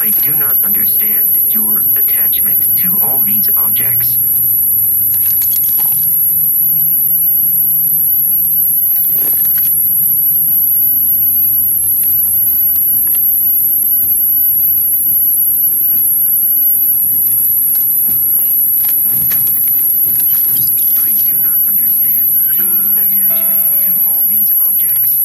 I do not understand your attachment to all these objects. I do not understand your attachment to all these objects.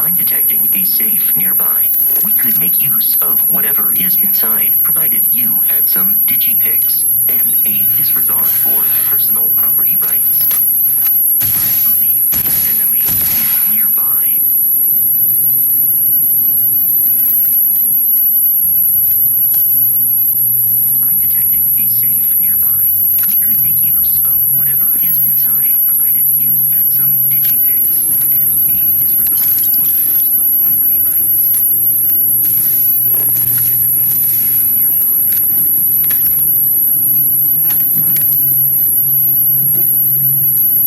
I'm detecting a safe nearby. We could make use of whatever is inside, provided you had some digipics and a disregard for personal property rights. I believe the enemy is nearby. I'm detecting a safe nearby. We could make use of whatever is inside, provided you had some digipics and a disregard for personal property rights. The enemy is nearby.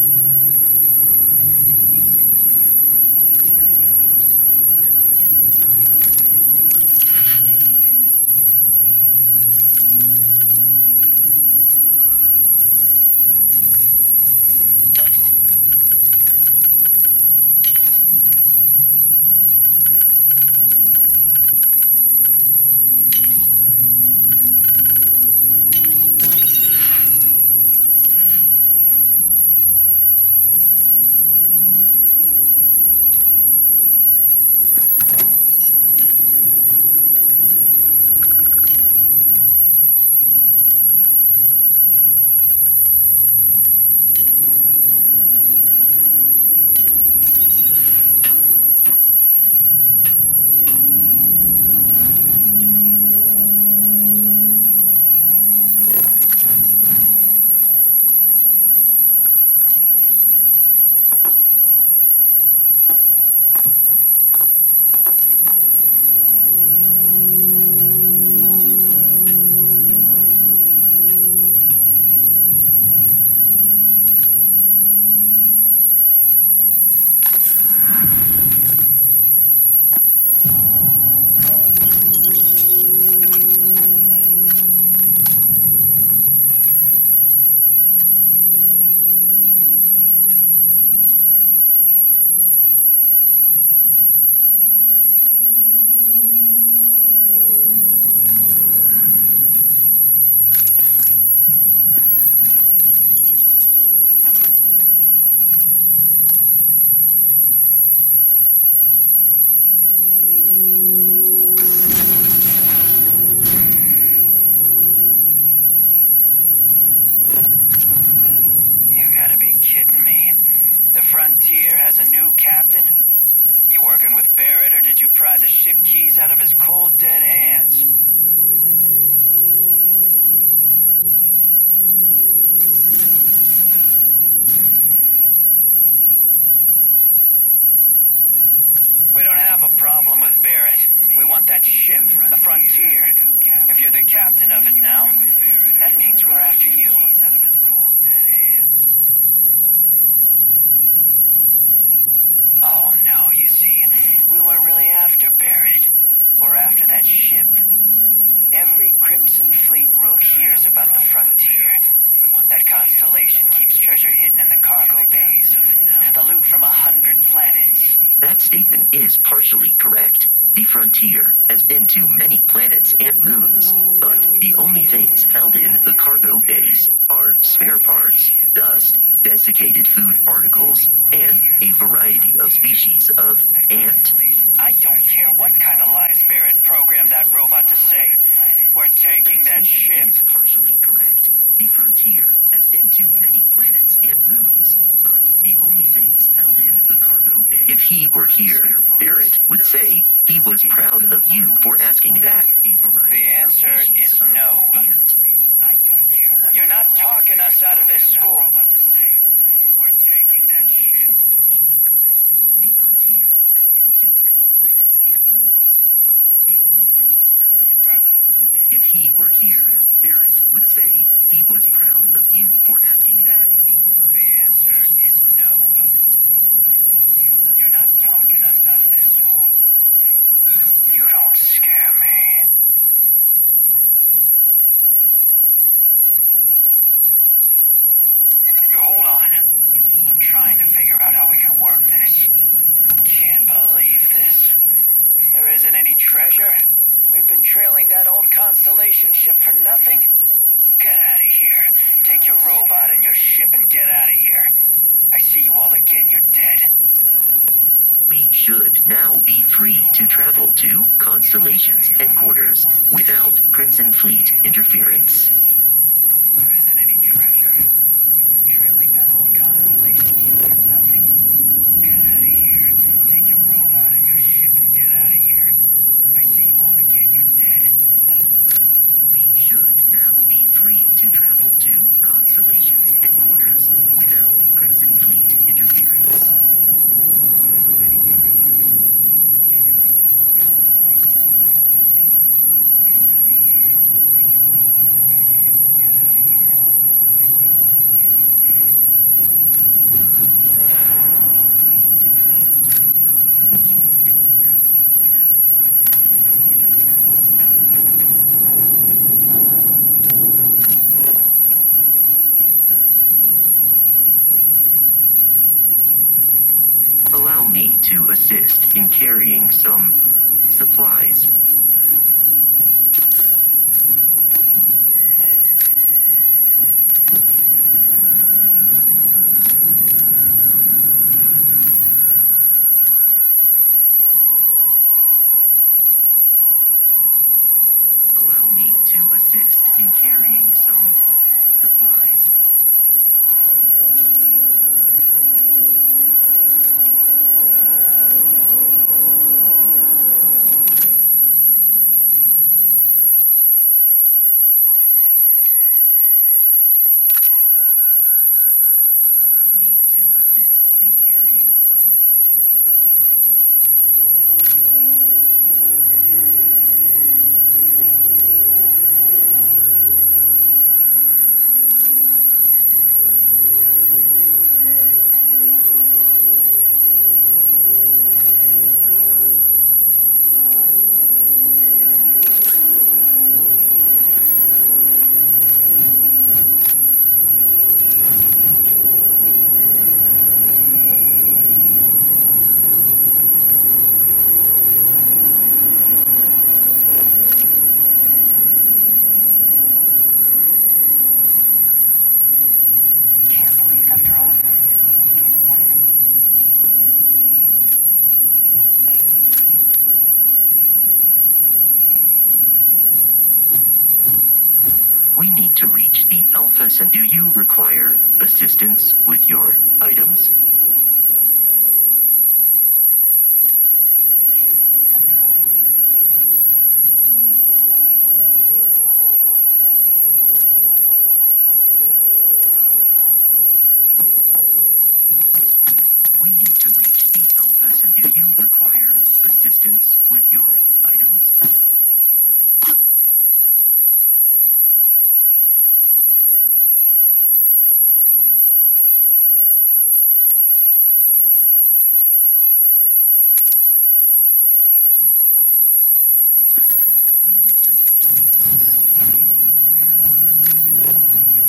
Detecting a safe nearby. We could make use of whatever is inside, provided you had digipics and a disregard for personal property rights. Kidding me. The Frontier has a new captain? You working with Barrett, or did you pry the ship keys out of his cold, dead hands? We don't have a problem with Barrett. We want that ship, the Frontier. If you're the captain of it now, that means we're after you. Oh, no, you see, we weren't really after Barrett. We're after that ship. Every Crimson Fleet rook hears about the Frontier. That constellation keeps treasure hidden in the cargo bays. The loot from 100 planets. That statement is partially correct. The Frontier has been to many planets and moons, but the only things held in the cargo bays are spare parts, dust, desiccated food particles, and a variety of species of ant. I don't care what kind of lies Barrett programmed that robot to say. We're taking that ship. Is partially correct. The Frontier has been to many planets and moons, but the only things held in the cargo bay. If he were here, Barrett would say he was proud of you for asking that. The answer is no. You're not talking us out of this school. We're taking that ship. Is partially correct. The Frontier has been to many planets and moons, but the only things held in the cargo bay. If he were here, Barrett would say he was proud of you for asking that. The answer is no. You're not talking us out of this school. You don't scare me. Hold on. I'm trying to figure out how we can work this. Can't believe this. There isn't any treasure? We've been trailing that old Constellation ship for nothing? Get out of here. Take your robot and your ship and get out of here. I see you all again, you're dead. We should now be free to travel to Constellation's headquarters without Crimson Fleet interference. There isn't any treasure? We've been trailing that old Constellation ship for nothing? Get out of here. Take your robot and your ship and get out of here. I see you all again, you're dead. We should now be free to travel to Constellation's headquarters without Crimson Fleet interference. Allow me to assist in carrying some supplies. Allow me to assist in carrying some supplies. Allow me to assist in carrying some supplies. Can't believe after all this, we get nothing. We need to reach the Alpha Center. Do you require assistance with your items? Can't believe after all this, We need to reach the Alpha Center. Do you require assistance with your items? We need to reach the Alpha Center. Do you require assistance with your items?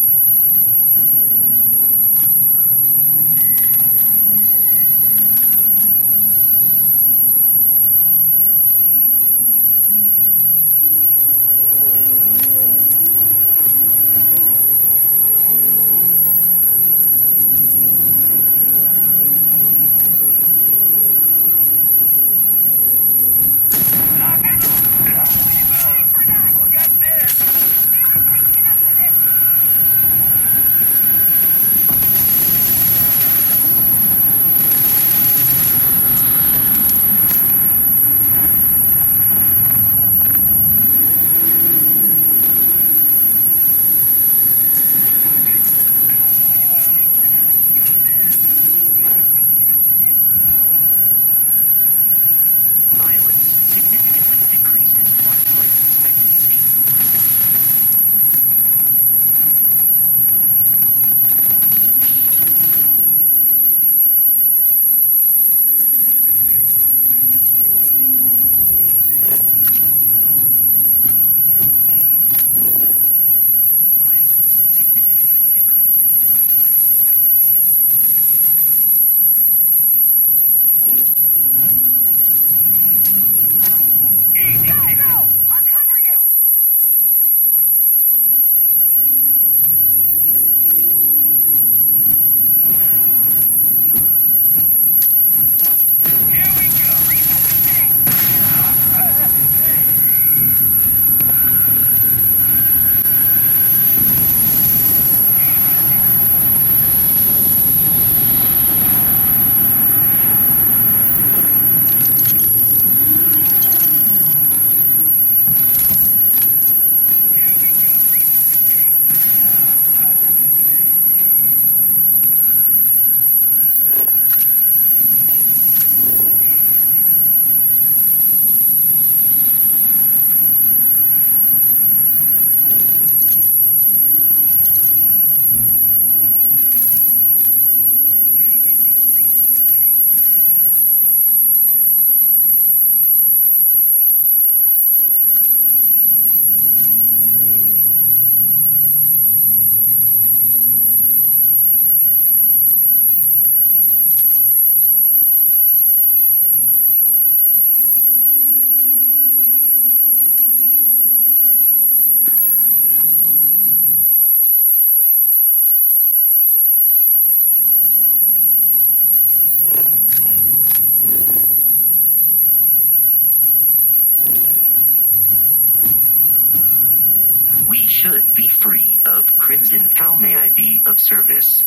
We should be free of crimson. How may I be of service?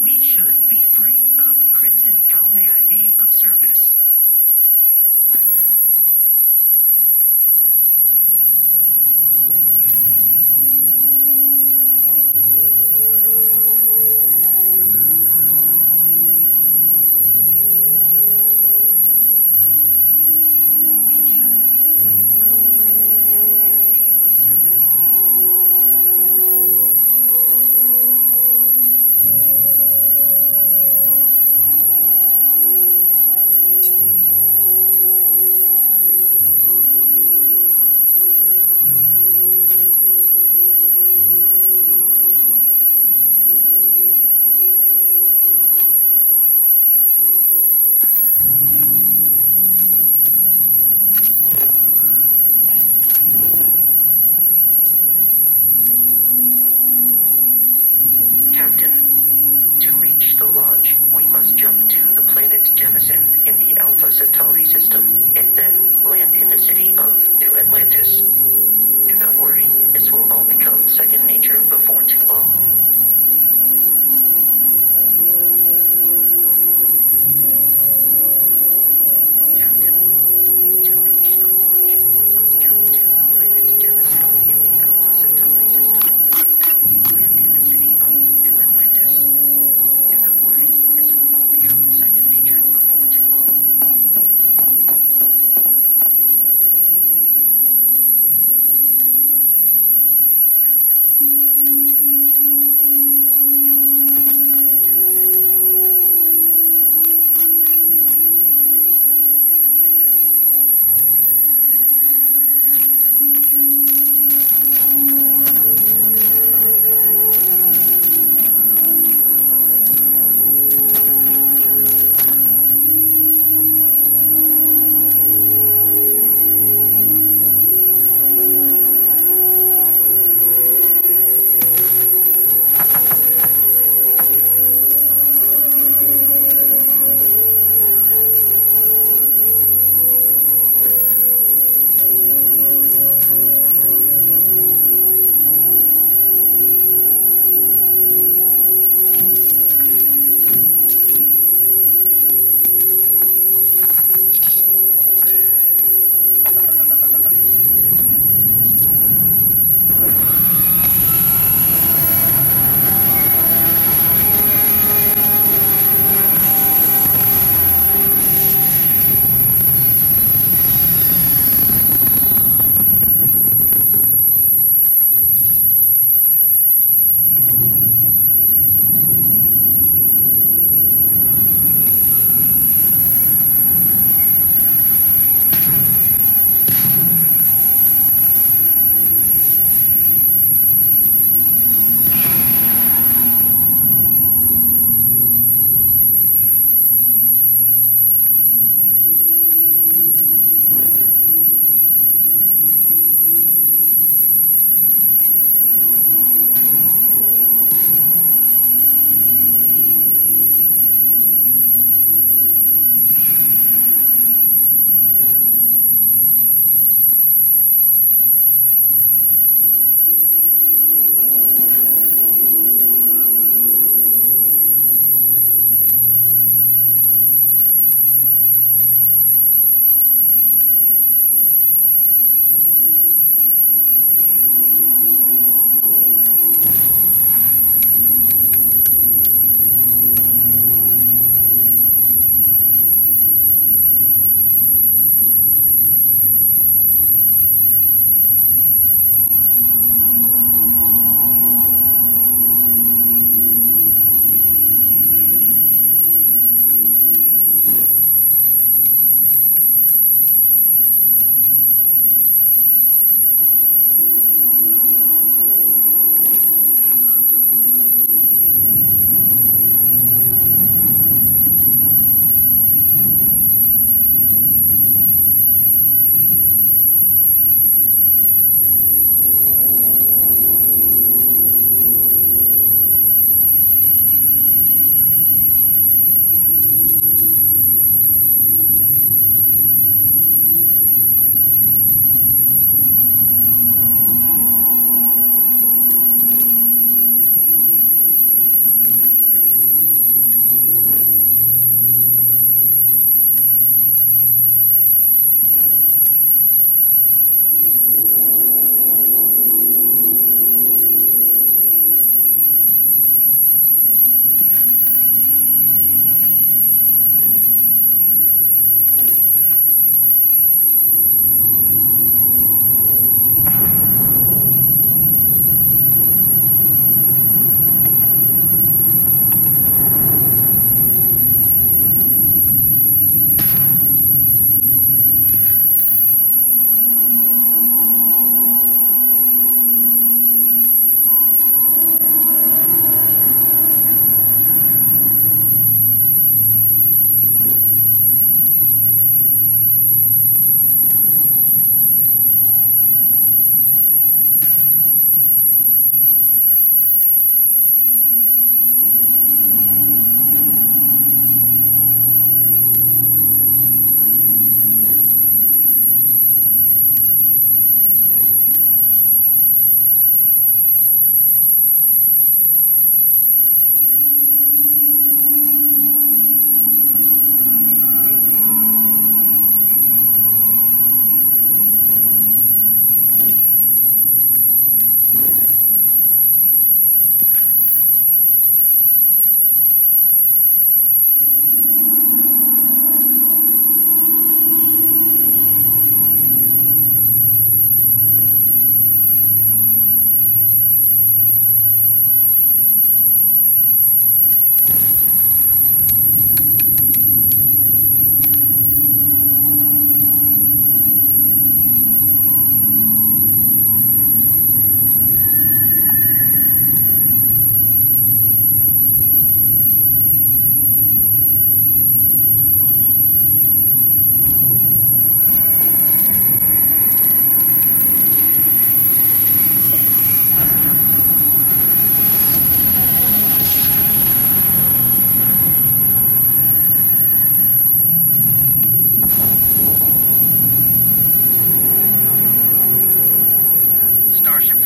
We should be free of crimson. How may I be of service? We should be free of crimson. How may I be of service? Captain, to reach the lodge, we must jump to the planet Jemison in the Alpha Centauri system, and then land in the city of New Atlantis. Do not worry, this will all become second nature before too long. Captain, to reach the lodge, we must jump to the planet Jemison in the Alpha Centauri system, and then land in the city of New Atlantis. Do not worry, this will all become second nature before too long. Captain, to reach the lodge,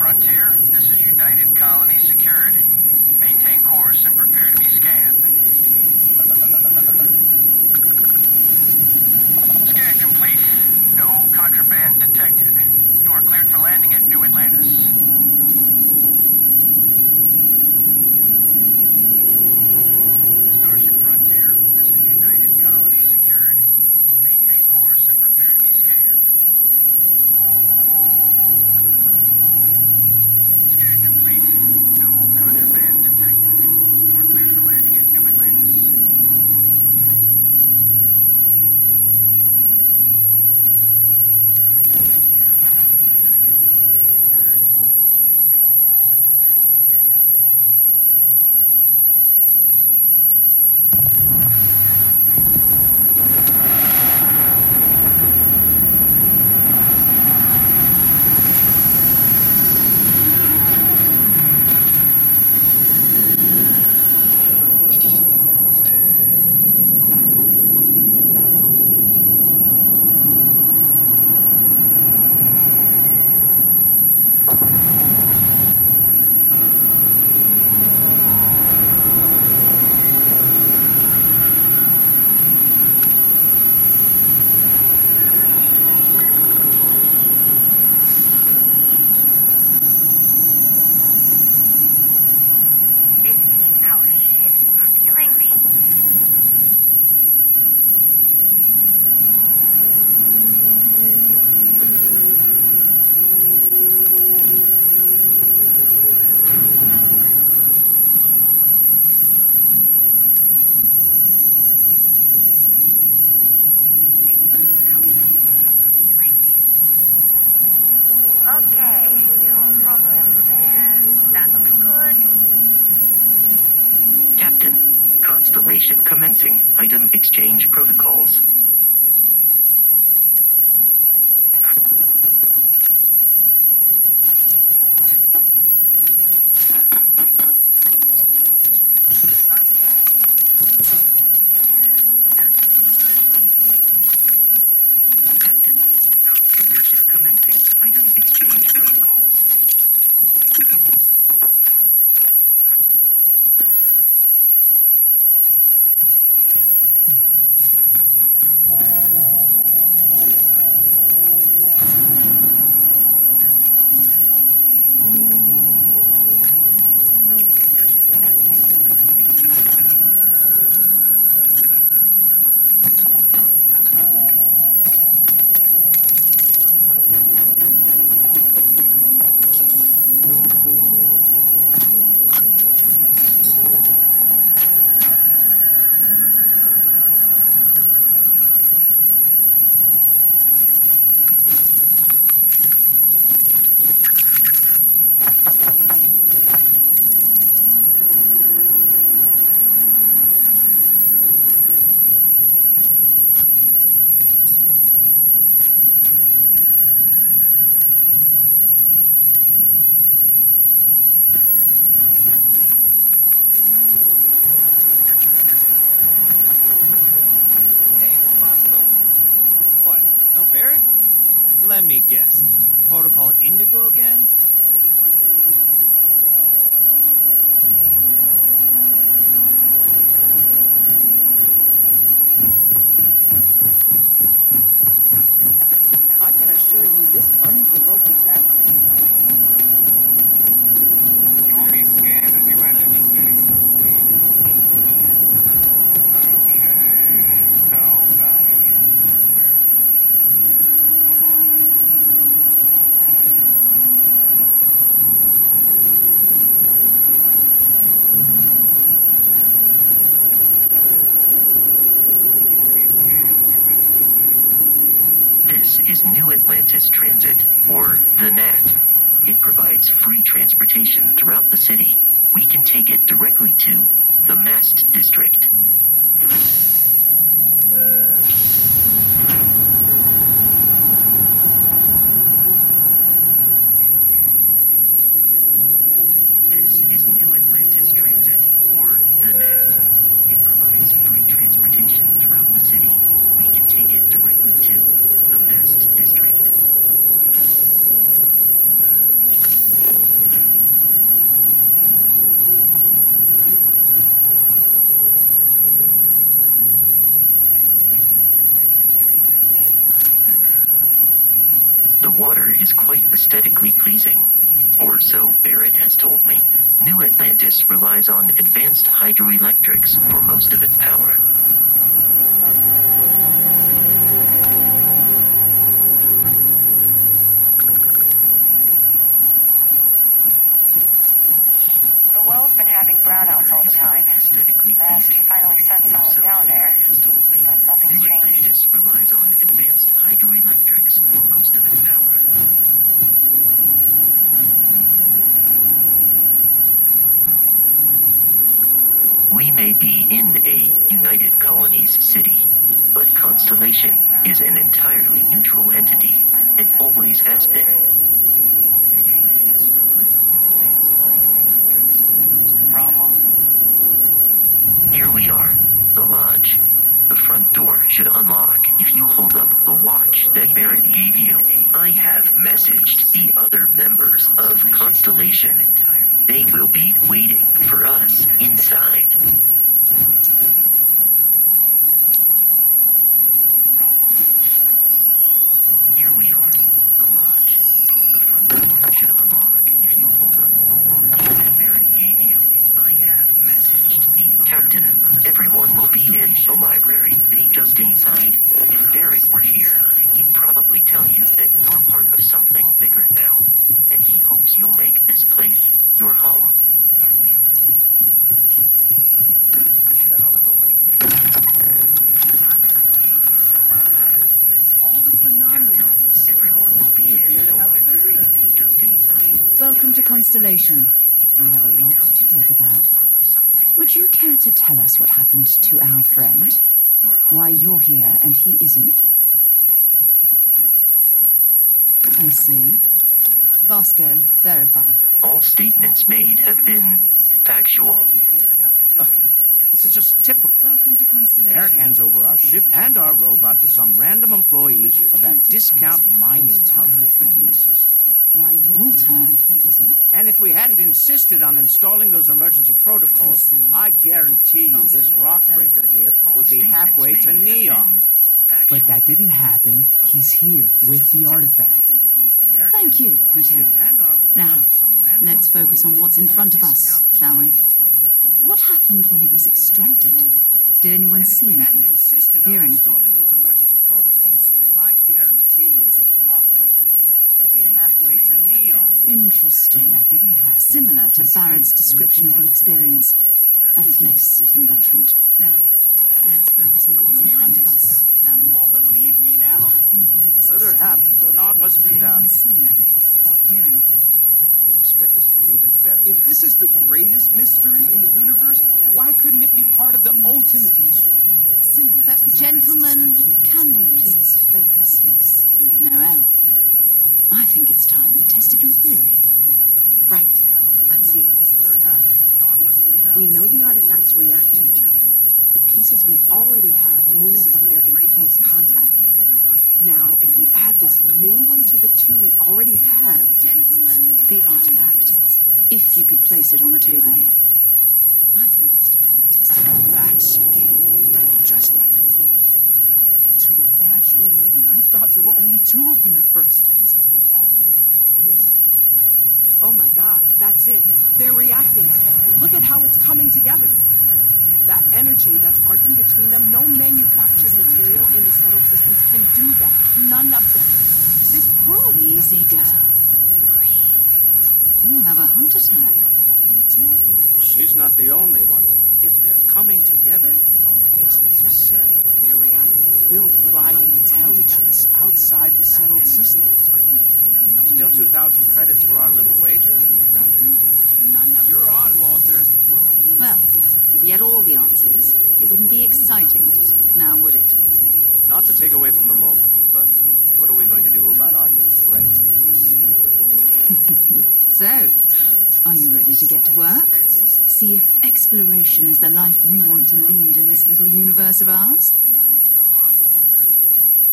Frontier, this is United Colony Security. Maintain course and prepare to be scanned. Scan complete. No contraband detected. You are cleared for landing at New Atlantis. Starship Frontier, this is United Colony Security. Maintain course and prepare to be scanned. Scan complete. No contraband detected. You are cleared for landing at New Atlantis. Starship Frontier, United Colony Security. Maintain course and prepare to be scanned. Hour shifts are killing me. Okay, no problems there. That looks good. Captain, Constellation commencing item exchange protocols. Captain, Constellation commencing item exchange protocols. What? No Barrett? Let me guess. Protocol Indigo again? I can assure you this unprovoked attack You will be scanned as you enter the city. Okay. No bowing. You will be scanned as you enter the city. This is New Atlantis Transit, or the NAT. It provides free transportation throughout the city. We can take it directly to the Mast District. This is New Atlantis Transit, or the NAT. It provides free transportation throughout the city. We can take it directly to the Mast District. water is quite aesthetically pleasing. Or so Barrett has told me. New Atlantis relies on advanced hydroelectrics for most of its power. The well's been having brownouts all the time. Mast finally sent someone down there, but nothing's New changed. Atlantis relies on advanced hydroelectrics for most of its power. We may be in a United Colonies city, but Constellation is an entirely neutral entity, and always has been. Problem? Here we are, the lodge. The front door should unlock if you hold up the watch that Barrett gave you. I have messaged the other members of Constellation. They will be waiting for us inside. Here we are, the lodge. The front door should unlock if you hold up the watch that Barrett gave you. I have messaged the captain. Everyone will be in the library, just inside. If Barrett were here, he'd probably tell you that you're part of something bigger now, and he hopes you'll make this place your home. Here we are, the lodge. The front door should All the phenomenon. Everyone will be We appear in to the have a library, visitor. just inside. Welcome to Constellation. We have a lot to talk about. Would you care to tell us what happened to our friend? Why you're here and he isn't? I see. Vasco, verify. All statements made have been factual. This is just typical. Welcome to Constellation. Barrett hands over our ship and our robot to some random employee of that discount mining outfit he uses. Why you're Walter here and he isn't? And if we hadn't insisted on installing those emergency protocols, I guarantee you this rock breaker here would be halfway to Neon. But that didn't happen. He's here with the artifact. Thank you, Matteo. Now, let's focus on what's in front of us, shall we? What happened when it was extracted? Did anyone see anything? Hear anything? Those emergency protocols, I guarantee you this rock breaker here would be halfway to Neon. Interesting. That didn't happen. Similar to He's Barrett's here description with of the artifact. experience, with less embellishment. Now, let's focus on Are what's you in hearing front of this? us, shall we? You all believe me now? What happened when it was Whether it extracted? happened or not wasn't in Did doubt. anyone see anything? But honestly, Hear anything? if you expect us to believe in fairy If tales, this is the greatest mystery in the universe, why couldn't it be part of the ultimate mystery? Similar to Barrett's gentlemen, can we please focus less? Noel, I think it's time we tested your theory. Right. Let's see. whether it happened or not wasn't in doubt. We know the artifacts react to each other. The pieces we already have move when they're in close contact. Now, if we add this new one to the two we already have, Gentlemen, the artifact. If you could place it on the table here. I think it's time we tested it. That's it. Just like these. And to imagine, we know the we artifacts thought there were react only to each two of them at first. other. Pieces we already have move when they're in close contact. Oh my God, that's it now. They're reacting. Look at how it's coming together. That energy that's arcing between them, no manufactured material in the settled systems can do that. None of them. This proves Easy, girl. Breathe. You'll have a heart attack. She's not the only one. If they're coming together, that means there's a set. they're reacting. Built by an intelligence outside the settled systems. Still 2,000 credits for our little wager? You're on, Walter. Well, if we had all the answers, it wouldn't be exciting, now would it? Not to take away from the moment, but what are we going to do about our new friend? So, are you ready to get to work? See if exploration is the life you want to lead in this little universe of ours?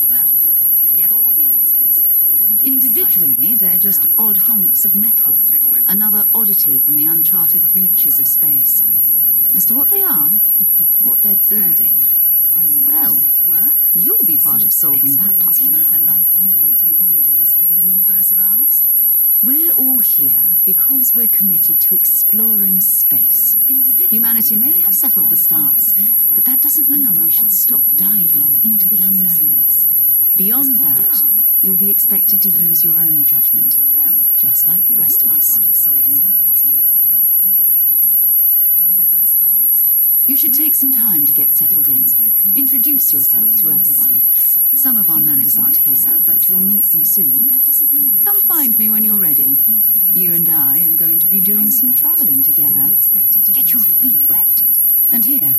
Well, if we had all the answers, it wouldn't be individually, they're just odd hunks of metal. Another oddity from the uncharted reaches of space. As to what they are, what they're building, well, you'll be part of solving that puzzle now. this little universe of ours? We're all here because we're committed to exploring space. Humanity may have settled the stars, but that doesn't mean we should stop diving into the unknown. Beyond that, you'll be expected to use your own judgment, just like the rest of us. You should take some time to get settled in. Introduce yourself to everyone. Some of our members aren't here, but you'll meet them soon. Come find me when you're ready. You and I are going to be doing some traveling together. Get your feet wet. And here,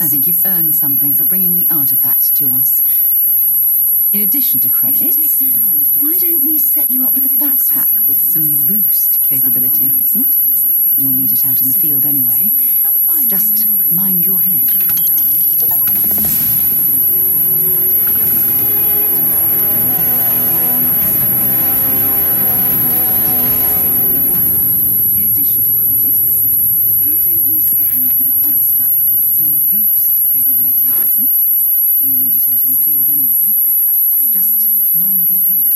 I think you've earned something for bringing the artifact to us. In addition to credits, why don't we set you up with a backpack with some boost capability? You'll need it out in the field anyway. Just mind your head. In addition to credits, why don't we set you up with a backpack with some boost capability? You'll need it out in the field anyway. Just mind your head.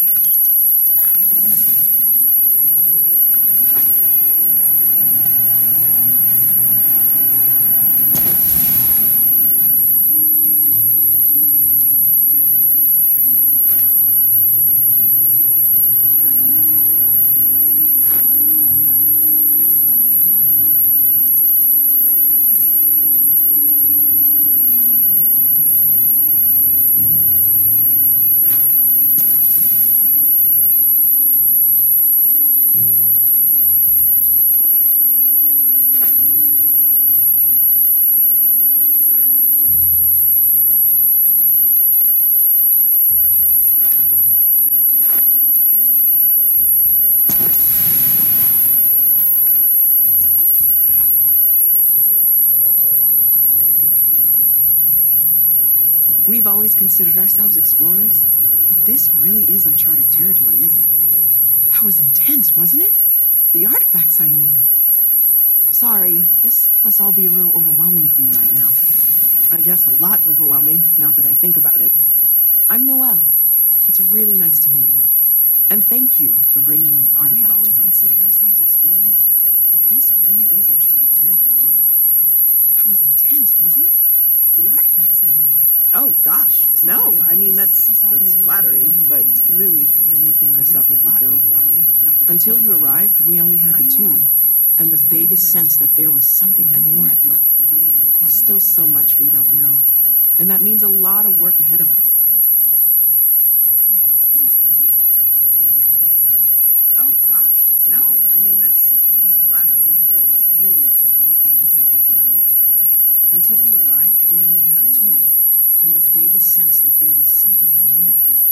We've always considered ourselves explorers, but this really is uncharted territory, isn't it? That was intense, wasn't it? The artifacts, I mean. Sorry, this must all be a little overwhelming for you right now. I guess a lot overwhelming, now that I think about it. I'm Noelle. It's really nice to meet you. And thank you for bringing the artifact to us. We've always considered ourselves explorers, but this really is uncharted territory, isn't it? That was intense, wasn't it? The artifacts, I mean. Oh, gosh. Sorry, no, I mean, that's flattering, but really, we're making this up as we go. Until you arrived, we only had the two, and the vaguest sense that there was something more at work. There's still so much we don't know, and that means a lot of work ahead of us. That was intense, wasn't it? The artifacts, I mean. Oh, gosh. No, I mean, that's flattering, but really, we're making this up as we go. Until you arrived, we only had the two, and the vaguest sense that there was something more at work.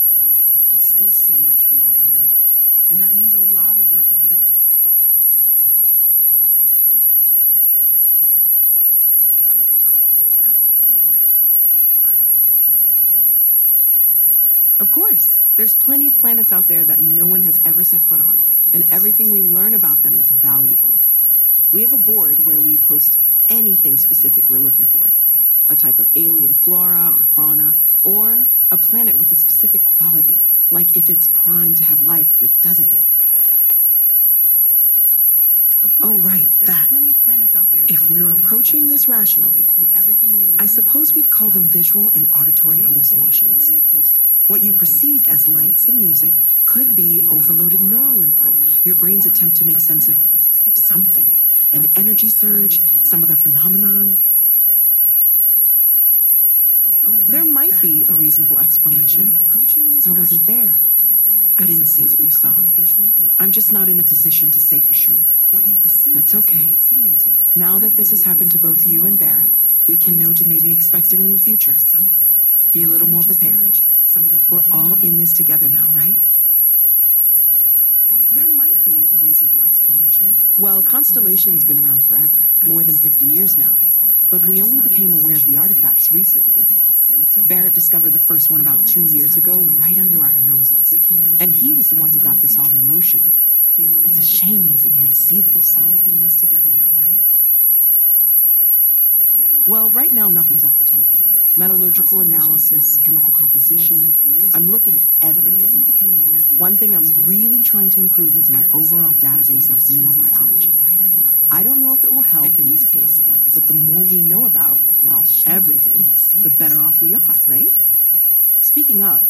There's still so much we don't know, and that means a lot of work ahead of us. Oh, gosh, no, I mean, that's flattering, but really... Of course, there's plenty of planets out there that no one has ever set foot on, and everything we learn about them is valuable. We have a board where we post anything specific we're looking for. A type of alien flora or fauna, or a planet with a specific quality, like if it's primed to have life but doesn't yet. Oh, right, that. If we're approaching this rationally, I suppose we'd call them visual and auditory hallucinations. What you perceived as lights and music could be overloaded neural input, your brain's attempt to make sense of something. An energy surge, some other phenomenon. There might be a reasonable explanation. I wasn't there. I didn't see what you saw. I'm just not in a position to say for sure. That's okay. Now that this has happened to both you and Barrett, we can know to maybe expect it in the future. Be a little more prepared. We're all in this together now, right? There might be a reasonable explanation. Well, Constellation's been around forever, more than 50 years now. But we only became aware of the artifacts recently. Barrett discovered the first one about 2 years ago, right under our noses. And he was the one who got this all in motion. It's a shame he isn't here to see this. We're all in this together now, right? Well, right now, nothing's off the table. Metallurgical analysis, chemical composition. I'm looking at everything. One thing I'm really trying to improve is my overall database of xenobiology. I don't know if it will help in this case, but the more we know about, well, everything, the better off we are, right? Speaking of,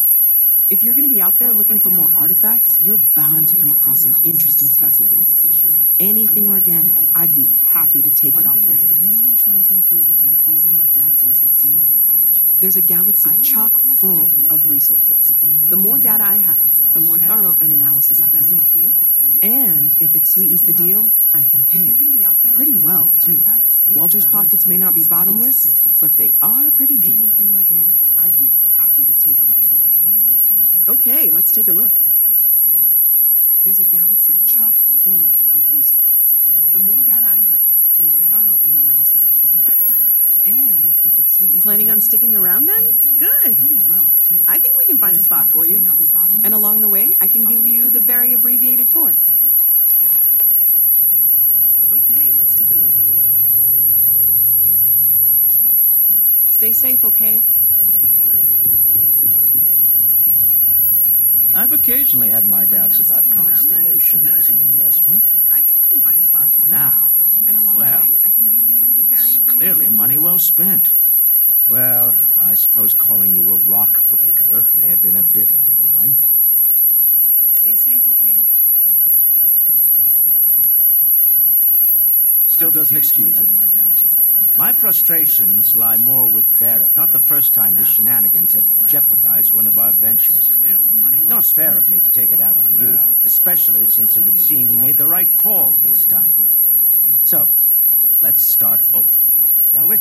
if you're going to be out there looking for more artifacts, you're bound to come across some interesting specimens. Anything organic, I'd be happy to take it off your hands. Really trying to improve is my overall database of xenobiology. There's a galaxy chock full of resources. The more data I have, the more thorough an analysis I can do. And if it sweetens the deal, I can pay. Pretty well, too. Walter's pockets may not be bottomless, but they are pretty deep. Anything organic, I'd be happy to take it off your hands. Okay, let's take a look. There's a galaxy chock full of resources. The more data I have, the more thorough an analysis I can do. And if it's sweet, planning on sticking around then? Good. Pretty well, too. I think we can find a spot for you. And along the way, I can give you the very abbreviated tour. Okay, let's take a look. There's a galaxy chock full. Stay safe, okay? I've occasionally had my doubts about Constellation as an investment. I think we can find a spot for you. Now, And along well, the way, I can give you the very it's clearly money well spent. Well, I suppose calling you a rock breaker may have been a bit out of line. Stay safe, okay? Still doesn't excuse it. My frustrations lie more with Barrett. Not the first time his shenanigans have jeopardized one of our ventures. Not fair of me to take it out on you, especially since it would seem he made the right call this time. So, let's start over, shall we?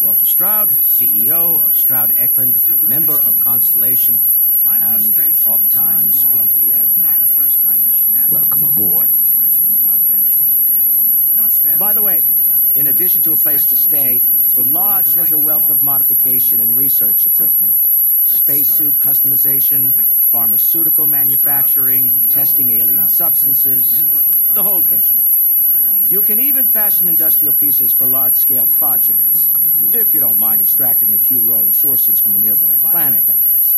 Walter Stroud, CEO of Stroud Eklund, member of Constellation, and oft-times grumpy old man. Welcome aboard. By the way, in addition to a place to stay, the lodge has a wealth of modification and research equipment. Spacesuit customization, pharmaceutical manufacturing, testing alien substances, the whole thing. You can even fashion industrial pieces for large-scale projects, if you don't mind extracting a few raw resources from a nearby planet, that is.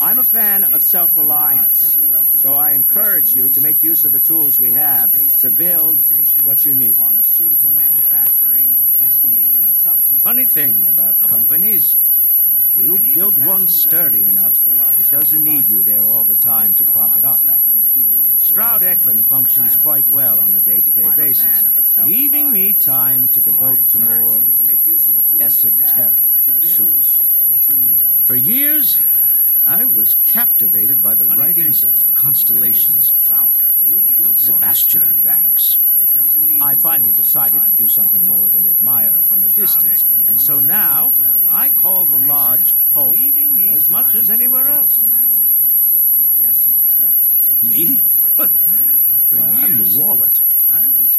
I'm a fan of self-reliance, so I encourage you to make use of the tools we have to build what you need. Funny thing about companies, you build one sturdy enough, it doesn't need you there all the time to prop it up. Stroud Eklund functions quite well on a day-to-day basis, leaving me time to devote to more esoteric pursuits. For years, I was captivated by the writings of Constellation's founder, Sebastian Banks. I finally decided to do something more than admire from a distance, and so now I call the lodge home as much as anywhere else. Me? Why, I'm the wallet.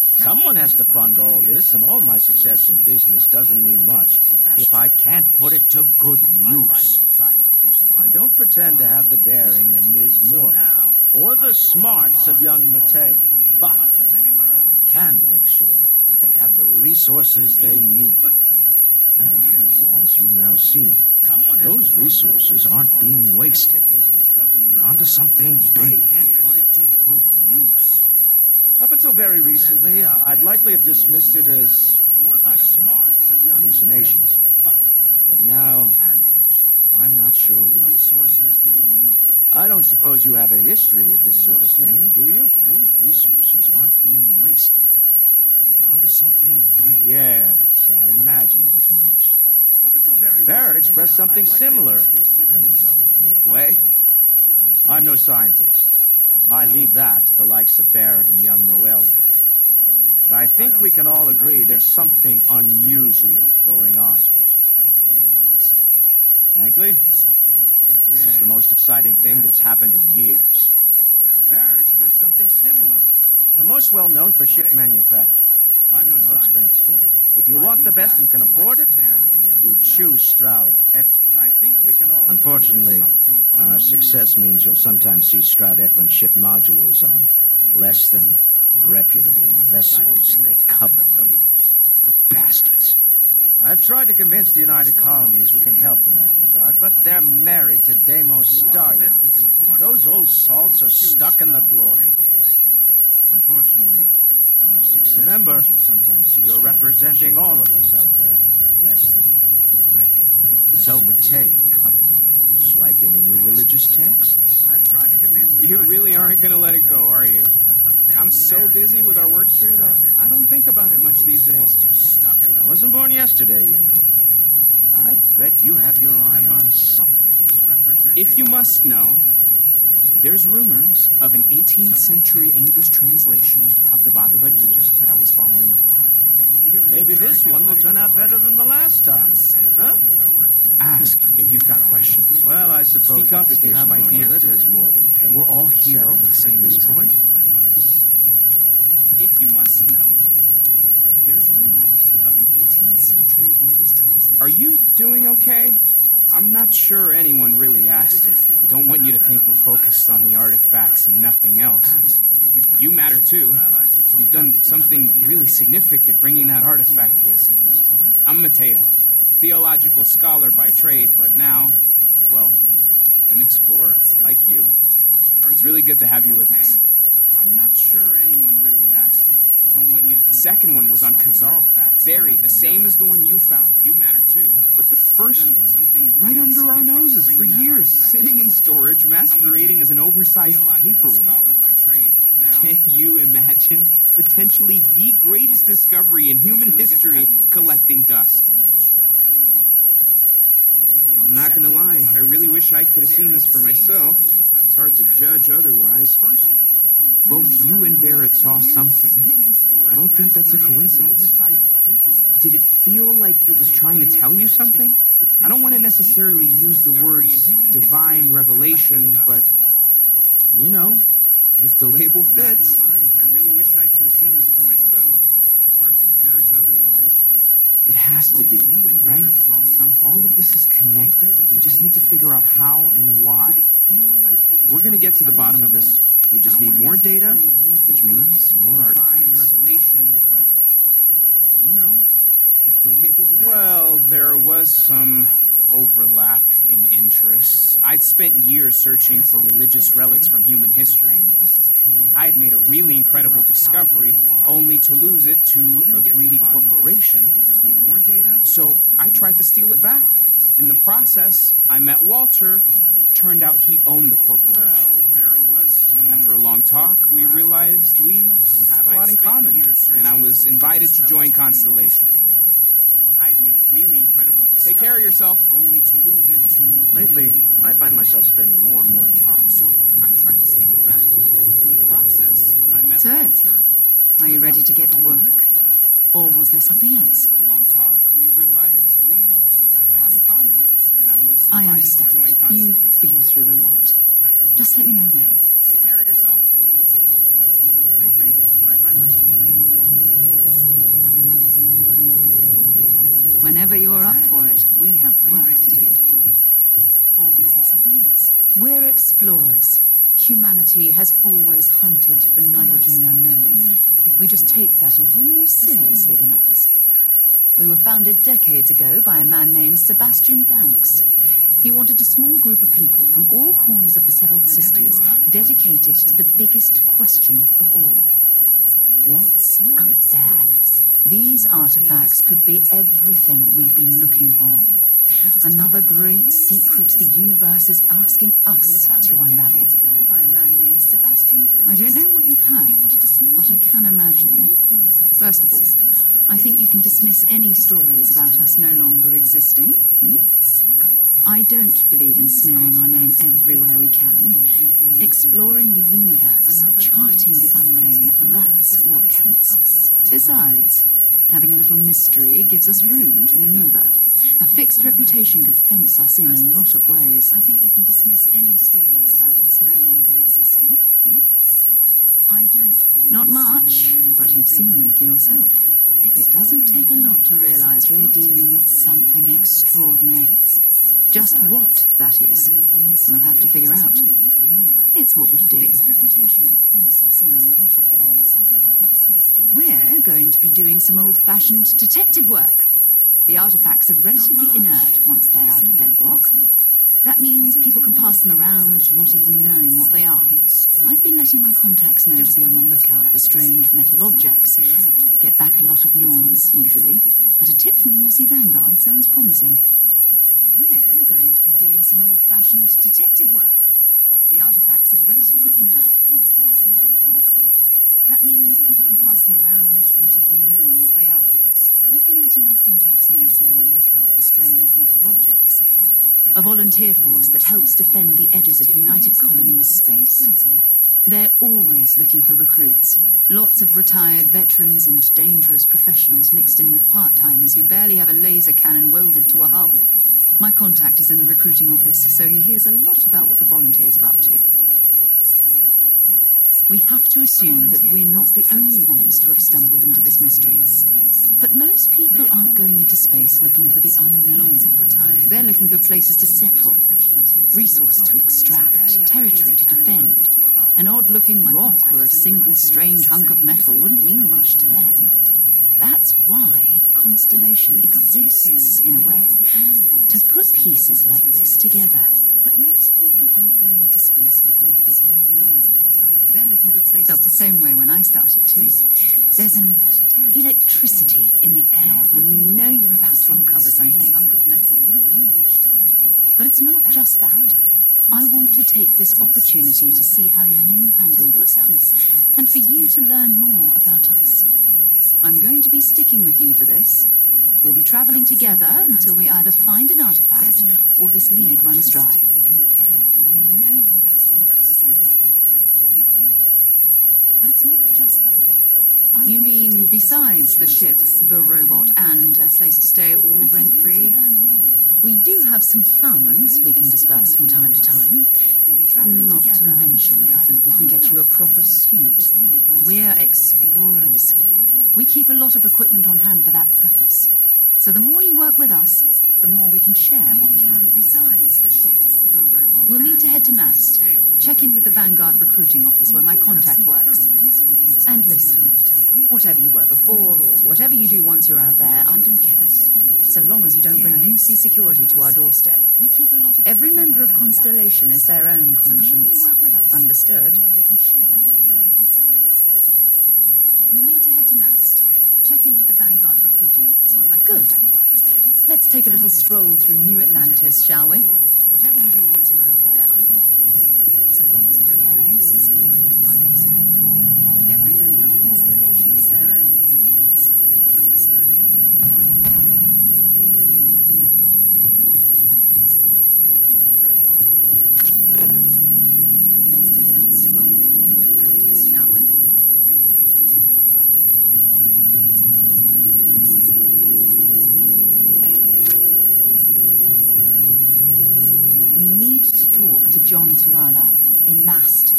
Someone has to fund all this, and all my success in business doesn't mean much if I can't put it to good use. I don't pretend to have the daring of Ms. Morgan or the smarts of young Mateo, but I can make sure that they have the resources they need. And as you've now seen, those resources aren't being wasted. We're onto something big here. Up until very recently, I'd likely have dismissed it as, I don't know, hallucinations. But now, I'm not sure what to think. I don't suppose you have a history of this sort of thing, do you? Those resources aren't being wasted. We're onto something big. Yes, I imagined as much. Barrett expressed something similar in his own unique way. I'm no scientist. I leave that to the likes of Barrett and young Noel there. But I think we can all agree there's something unusual going on here. Frankly, this is the most exciting thing that's happened in years. Barrett expressed something similar. We're most well known for ship manufacture. No expense spared. If you want the best and can afford it, you choose Stroud Eklund. Unfortunately, our success means you'll sometimes see Stroud Eklund ship modules on less than reputable vessels. They covet them. The bastards. I've tried to convince the United Colonies we can help in that regard, but they're married to Deimos star yachts. And those old salts are stuck in the glory days. Unfortunately, our success means you'll sometimes see you're representing all of us out there, less than reputable. So, Mateo, swiped any new religious texts? I've tried to convince You really aren't gonna let it go, are you? I'm so busy with our work here that I don't think about it much these days. I wasn't born yesterday, you know. I bet you have your eye on something. If you must know, there's rumors of an 18th century English translation of the Bhagavad Gita that I was following up on. Maybe this one will turn out better than the last time. Huh? Ask if you've got questions. Well, I suppose Speak up if you have ideas. Has more than paid We're all for here itself for the same at this reason. point. If you must know, there's rumors of an 18th century English translation. Are you doing okay? I'm not sure anyone really asked it. Don't want you to think we're focused on the artifacts and nothing else. You matter too. You've done something really significant bringing that artifact here. I'm Mateo, theological scholar by trade, but now, well, an explorer like you. It's really good to have you with us. I'm not sure anyone really asked it. Don't want you to think. Second one was on Kazal, buried, the same as the one you found. You matter too. But the first one, right under our noses for years, sitting in storage, masquerading as an oversized paperweight. Can you imagine potentially the greatest discovery in human history collecting dust? I'm not gonna lie, I really wish I could have seen this for myself. It's hard to judge otherwise. Both you and Barrett saw something. I don't think that's a coincidence. Did it feel like it was trying to tell you something? I don't want to necessarily use the words divine revelation, but, you know, if the label fits. I really wish I could have seen this for myself. It's hard to judge otherwise. It has to be, right? All of this is connected. We just need to figure out how and why. We're gonna get to the bottom of this. We just need more data, which means more artifacts. But, you know, if the label fits. Well, there was some overlap in interests. I'd spent years searching for religious relics from human history. I had made a really incredible discovery, only to lose it to a greedy corporation. So I tried to steal it back. In the process, I met Walter. Turned out he owned the corporation. After a long talk, we realized we had a lot in common, and I was invited to join Constellation. I had made a really incredible discovery. Take care of yourself. Only to lose it to Lately, I find myself spending more and more time. So I tried to steal it back. In the process, I met So, Walter. are you ready to get to work? Or was there something else? After a long talk, we realized we had a lot in common, and I was I invited to understand. join You've Constellation. been through a lot. Just let me know when. Take care of yourself. Only to lose it to Lately, I find myself spending more and more time. I tried to steal it back. Whenever you're up for it, we have work to do. Or was there something else? We're explorers. Humanity has always hunted for knowledge in the unknown. We just take that a little more seriously than others. We were founded decades ago by a man named Sebastian Banks. He wanted a small group of people from all corners of the settled systems dedicated to the biggest question of all. What's out there? These artifacts could be everything we've been looking for. Another great secret the universe is asking us to unravel. I don't know what you've heard, but I can imagine. First of all, I think you can dismiss any stories about us no longer existing. I don't believe in smearing our name everywhere we can. Exploring the universe, charting the unknown, that's what counts. Besides, having a little mystery gives us room to maneuver. A fixed reputation could fence us in a lot of ways. I think you can dismiss any stories about us no longer existing. I don't believe. Not much, but you've seen them for yourself. It doesn't take a lot to realize we're dealing with something extraordinary. Just what that is, we'll have to figure out. It's what we do. We're going to be doing some old-fashioned detective work. The artifacts are relatively inert once they're out of bedrock. That means people can pass them around, not even knowing what they are. I've been letting my contacts know to be on the lookout for strange metal objects. Get back a lot of noise, usually, but a tip from the UC Vanguard sounds promising. We're going to be doing some old-fashioned detective work. The artifacts are relatively inert once they're out of bedrock. That means people can pass them around, not even knowing what they are. I've been letting my contacts know to be on the lookout for strange metal objects. A volunteer force that helps defend the edges of United Colonies space. They're always looking for recruits. Lots of retired veterans and dangerous professionals mixed in with part-timers who barely have a laser cannon welded to a hull. My contact is in the recruiting office, so he hears a lot about what the volunteers are up to. We have to assume that we're not the only ones to have stumbled into this mystery. But most people aren't going into space looking for the unknown. They're looking for places to settle, resources to extract, territory to defend. An odd-looking rock or a single strange hunk of metal wouldn't mean much to them. That's why Constellation exists, in a way, to put pieces like this together. But most people aren't going into space looking for the unknown. They're looking for places. Felt the same way when I started too. There's an electricity in the air when you know you're about to uncover something. But it's not just that. I want to take this opportunity to see how you handle yourself, and for you to learn more about us. I'm going to be sticking with you for this. We'll be traveling together until we either find an artifact or this lead runs dry. But it's not just that. You mean besides the ship, the robot, and a place to stay all rent-free? We do have some funds we can disperse from time to time. Not to mention, I think we can get you a proper suit. We're explorers. We keep a lot of equipment on hand for that purpose. So the more you work with us, the more we can share what we have. Besides the ship, the robot. We'll need to head to Mast. Check in with the Vanguard recruiting office where my contact works. And listen, whatever you were before, or whatever you do once you're out there, I don't care. So long as you don't bring UC security to our doorstep. Every member of Constellation is their own conscience. Understood? We'll need to head to Mast. Check in with the Vanguard recruiting office where my contact works. Let's take a little stroll through New Atlantis, shall we? Whatever you do once you're out there, I don't care. So long as you don't bring UC security to our doorstep. Every member of Constellation is their own conscience. Understood? We'll need to head to Mast. Check in with the Vanguard recruiting office. Good. Let's take a little stroll through New Atlantis, shall we? Whatever you do once you're out there, we need to talk to John Tuala in Mast.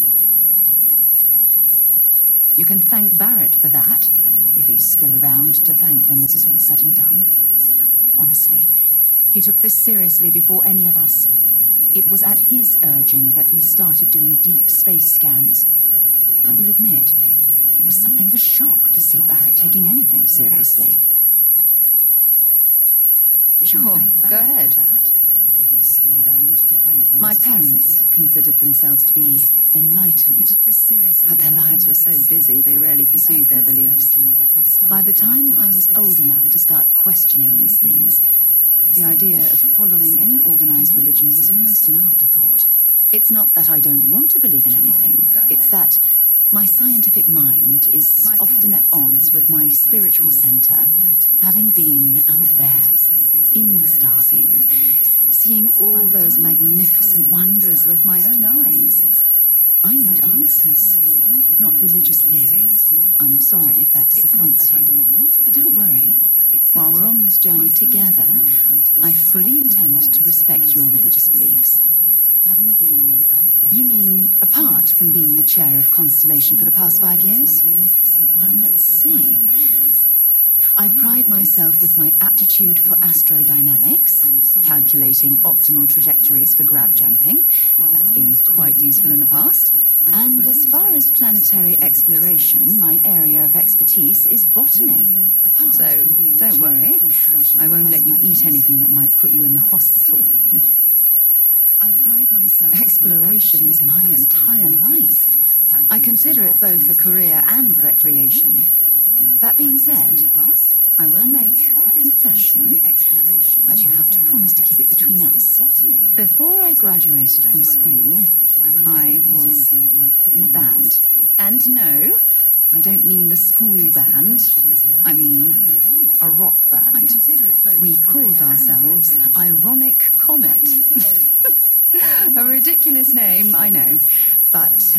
You can thank Barrett for that, if he's still around to thank when this is all said and done. Honestly, he took this seriously before any of us. It was at his urging that we started doing deep space scans. I will admit, it was something of a shock to see Barrett taking anything seriously. Sure, go ahead. My parents considered themselves to be enlightened, but their lives were so busy they rarely pursued their beliefs. By the time I was old enough to start questioning these things, the idea of following any organized religion was almost an afterthought. It's not that I don't want to believe in anything, it's that my scientific mind is often at odds with my spiritual center, having been out there, in the starfield, seeing all those magnificent wonders with my own eyes. I need answers, not religious theory. I'm sorry if that disappoints you. But don't worry. While we're on this journey together, I fully intend to respect your religious beliefs. You mean, apart from being the chair of Constellation for the past 5 years? Well, let's see. I pride myself with my aptitude for astrodynamics, calculating optimal trajectories for grab jumping. That's been quite useful in the past. And as far as planetary exploration, my area of expertise is botany. So, don't worry. I won't let you eat anything that might put you in the hospital. Exploration is my entire life. I consider it both a career and recreation. That being said, I will make a confession, but you have to promise to keep it between us. Before I graduated from school, I was in a band. And no, I don't mean the school band. I mean a rock band. We called ourselves Ironic Comet. A ridiculous name, I know. But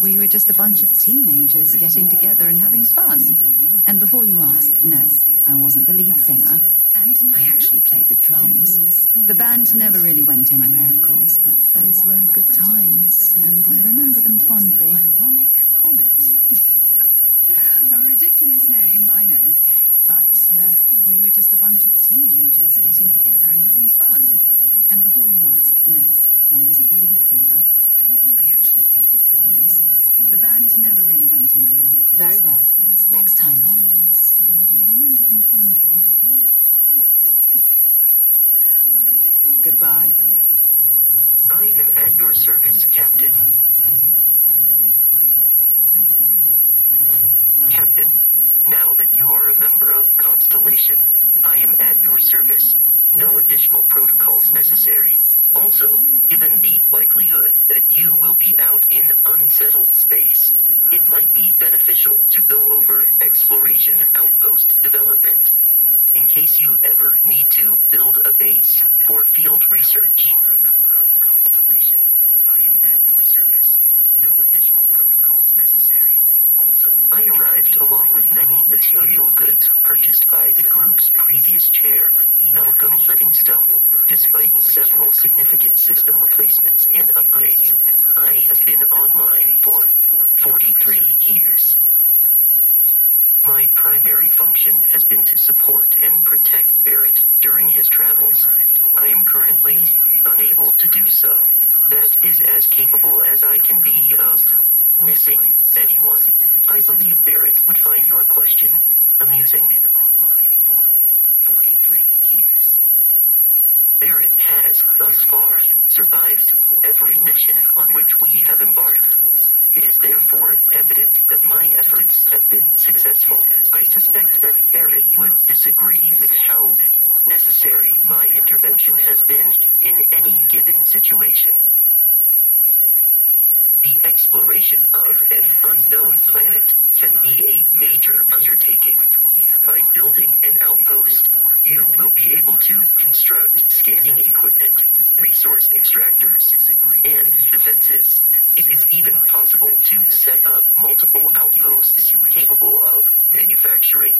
we were just a bunch of teenagers getting together and having fun. And before you ask, no, I wasn't the lead singer. I actually played the drums. The band never really went anywhere, of course, but those were good times, and I remember them fondly. Ironic Comet. A ridiculous name, I know. But we were just a bunch of teenagers getting together and having fun. And before you ask, no, I wasn't the lead singer. I actually played the drums. The band never really went anywhere, of course. Very well. Next time, then. Times, and I remember them fondly. Ironic Comet. A ridiculous Goodbye. name, I know. But I am at your service, Captain. getting together and having fun. And before you ask, Captain, now that you are a member of Constellation, I am at your service. No additional protocols necessary. Also, given the likelihood that you will be out in unsettled space, it might be beneficial to go over exploration outpost development. In case you ever need to build a base for field research. You are a member of Constellation. I am at your service. No additional protocols necessary. Also, I arrived along with many material goods purchased by the group's previous chair, Malcolm Livingstone. Despite several significant system replacements and upgrades, I have been online for 43 years. My primary function has been to support and protect Barrett during his travels. I am currently unable to do so. That is as capable as I can be of missing anyone. I believe Barrett would find your question amusing. Online for 43 years. Barrett has, thus far, survived every mission on which we have embarked. It is therefore evident that my efforts have been successful. I suspect that Barrett would disagree with how necessary my intervention has been in any given situation. The exploration of an unknown planet can be a major undertaking. By building an outpost, you will be able to construct scanning equipment, resource extractors, and defenses. It is even possible to set up multiple outposts capable of manufacturing,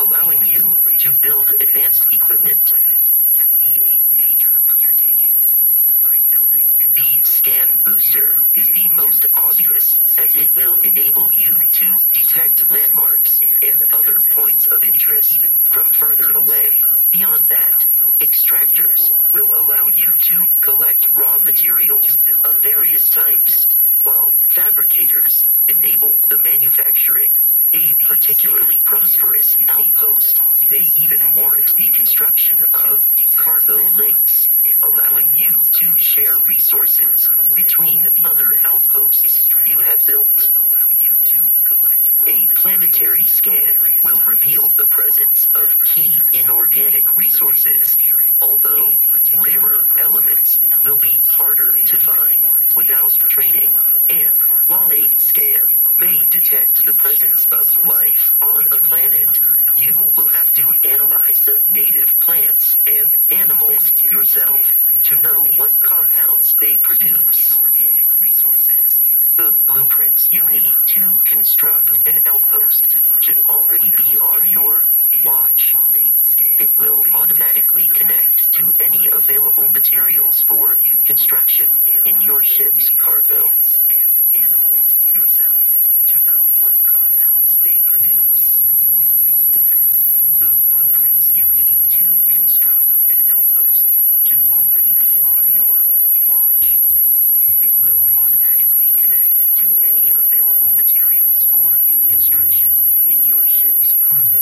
allowing you to build advanced equipment. Can be a major undertaking. By building the scan booster is the most obvious, as it will enable you to detect landmarks and other points of interest from further away. Beyond that, extractors will allow you to collect raw materials of various types, while fabricators enable the manufacturing. A particularly prosperous outpost may even warrant the construction of cargo links, allowing you to share resources between other outposts you have built. A planetary scan will reveal the presence of key inorganic resources, although rarer elements will be harder to find without training. And while a scan may detect the presence of life on a planet, you will have to analyze the native plants and animals yourself to know what compounds they produce. Inorganic resources. The blueprints you need to construct an outpost should already be on your watch. It will automatically connect to any available materials for construction in your ship's cargo. And animals yourself to know what compounds they produce. The blueprints you need to construct an outpost should already be on your watch. It will automatically connect to any available materials for construction in your ship's cargo.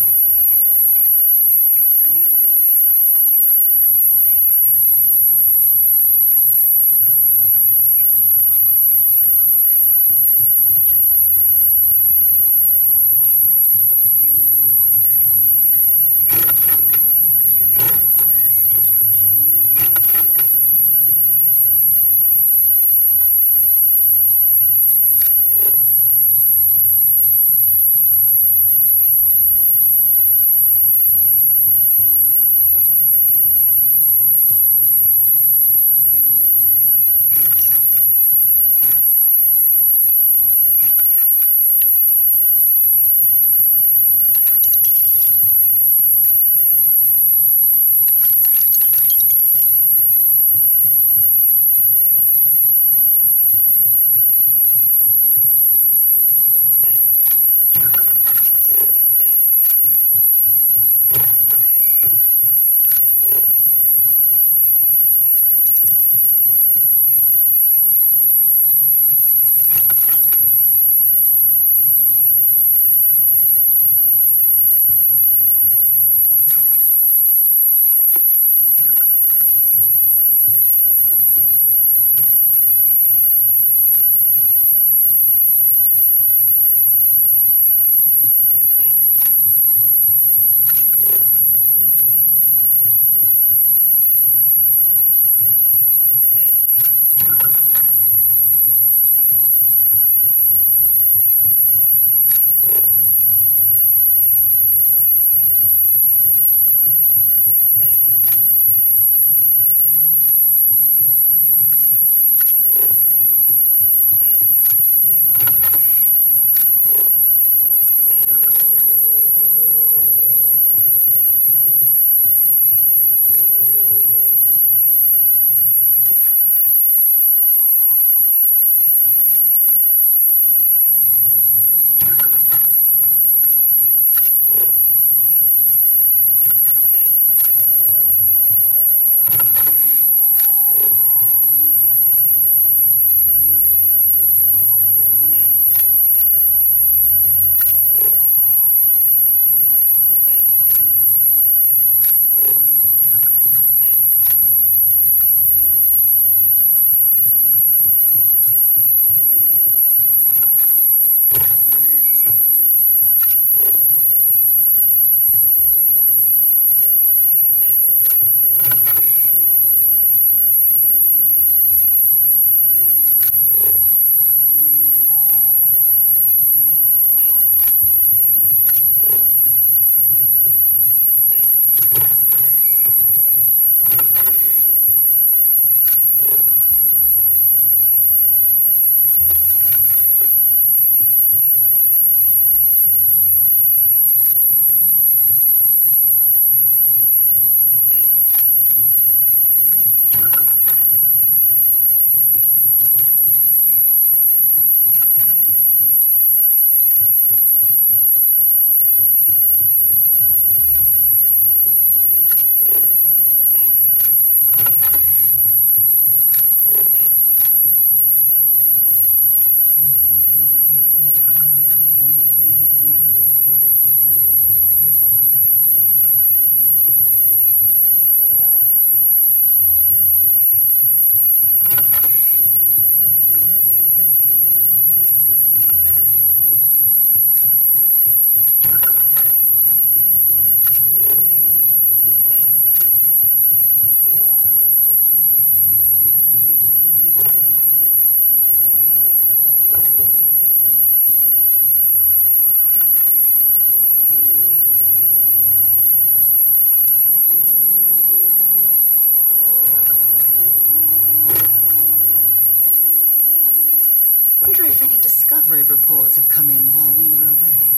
Wonder if any discovery reports have come in while we were away.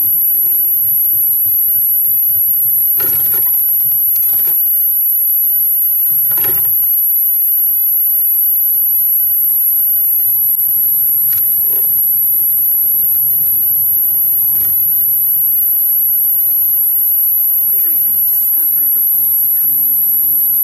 Wonder if any discovery reports have come in while we were away.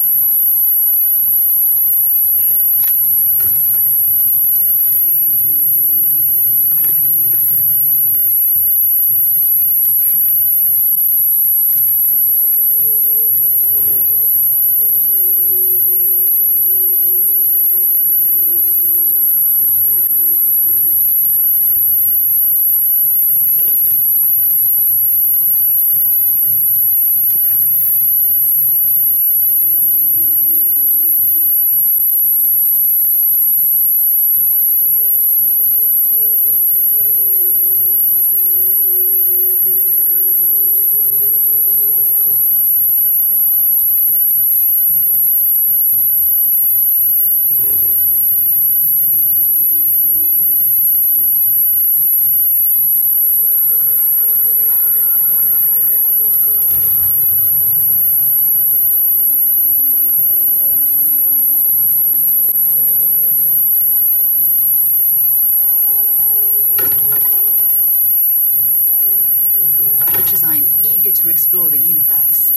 Much as I'm eager to explore the universe,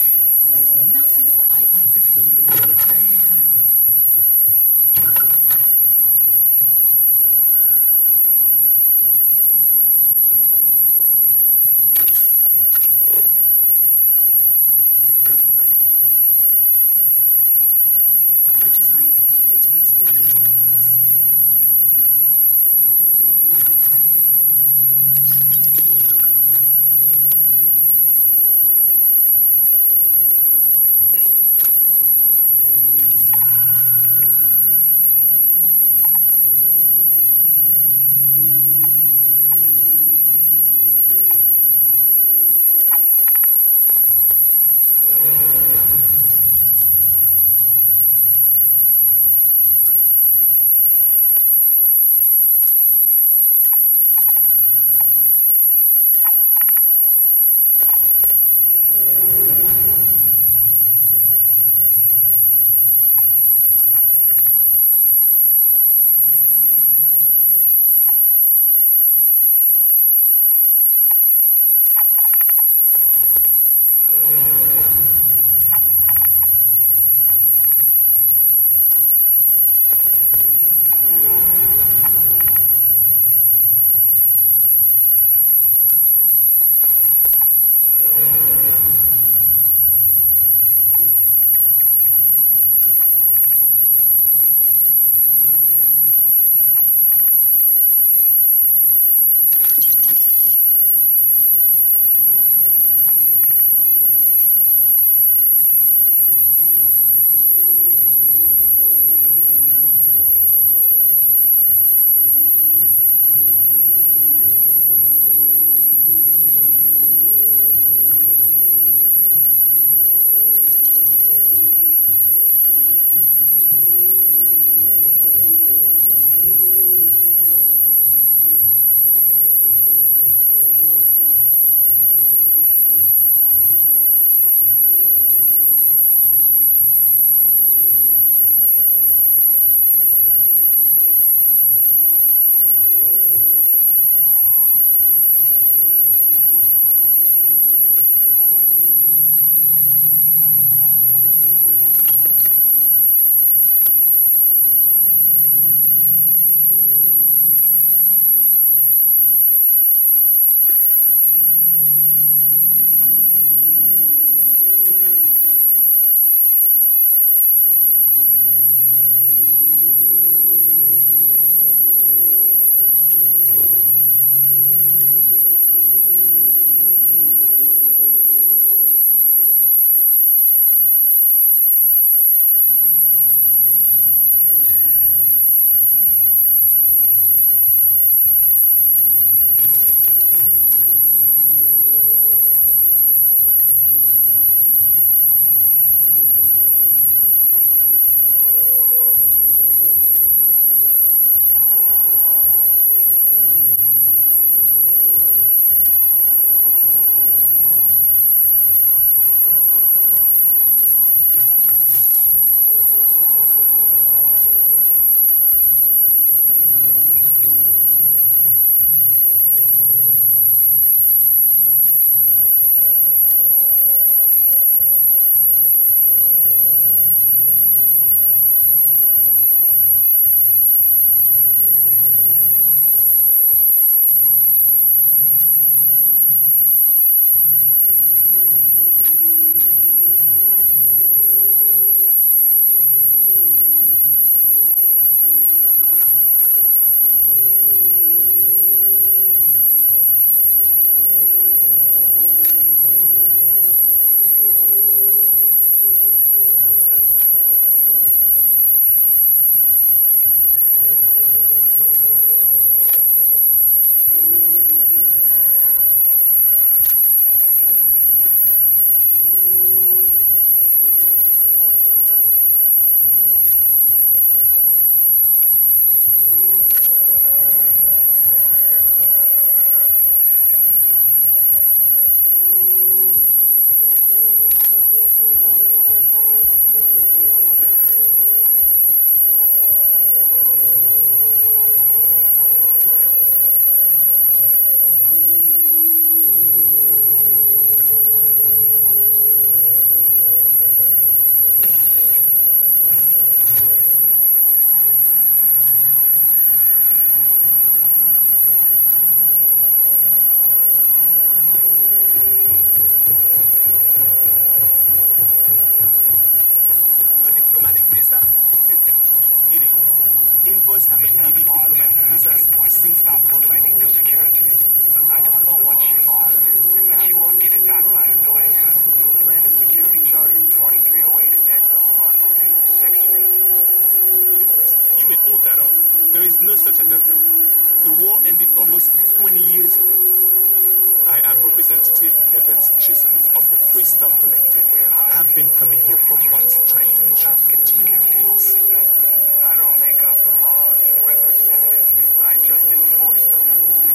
there's nothing quite like the feeling of returning home. Much as I'm eager to explore the universe, there's nothing quite like the feeling of returning home. visa? You got to be kidding me. Envoys haven't needed diplomatic visas since the complaining to security. I don't know what she lost, and she won't get it back by no guess. New Atlantis Security Charter 2308 Addendum, Article 2, Section 8. Ludicrous. You made all that up. There is no such addendum. The war ended almost 20 years ago. I am Representative Evans Chisholm of the Freestyle Collective. I've been coming here for months trying to ensure continued peace. I don't make up the laws, Representative. I just enforce them.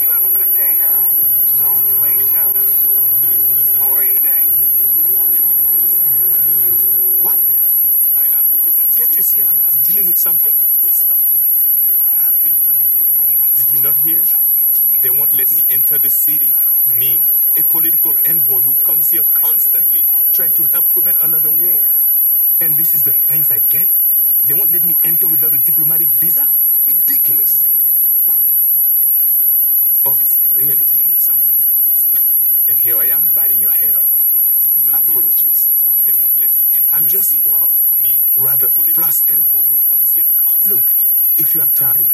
You have a good day now. Someplace else. There is no such How are you today? The war ended almost 20 years ago. What? I am Representative. Can't you see I'm dealing with something? The Freestyle Collective. I've been coming here for months. Did you not hear? They won't let me enter the city. Me, a political envoy who comes here constantly trying to help prevent another war. And this is the thanks I get? They won't let me enter without a diplomatic visa? Ridiculous. What? Oh, really? And here I am biting your head off. Apologies. I'm just, well, rather flustered. Look, if you have time,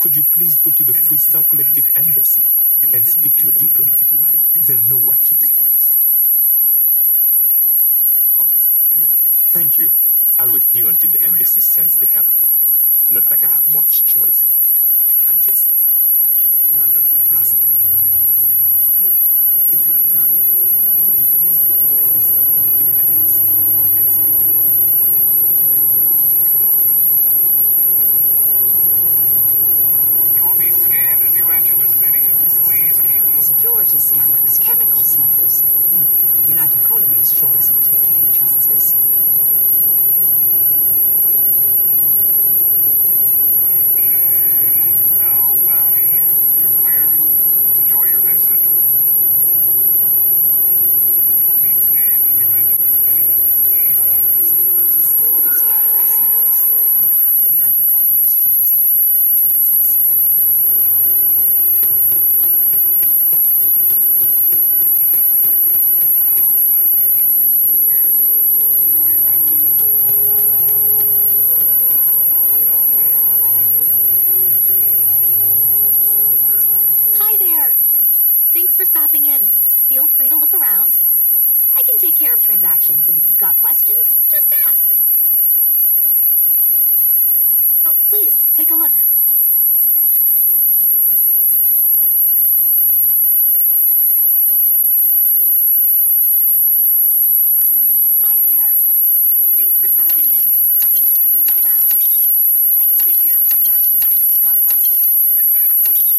could you please go to the Freestyle Collective Embassy and speak to a diplomat? They'll know what to do. Oh, really? Thank you. I'll wait here until the embassy sends the cavalry. Not like I have much choice. I'm just rather flustered. Look, if you have time, could you please go to the Freestyle Collective Embassy and speak to a diplomat? They'll know what to do. You will be scanned as you enter the city. Please keep moving. Security scanners, chemical sniffers. United Colonies sure isn't taking any chances. Okay. No bounty. You're clear. Enjoy your visit. You will be scanned as you enter the city. Please keep moving. Security scanners, chemical sniffers. United Colonies sure isn't taking any chances. Hi there! Thanks for stopping in. Feel free to look around. I can take care of transactions, and if you've got questions, just ask. Oh, please, take a look. Hi there! Thanks for stopping in. Feel free to look around. I can take care of transactions, and if you've got questions, just ask.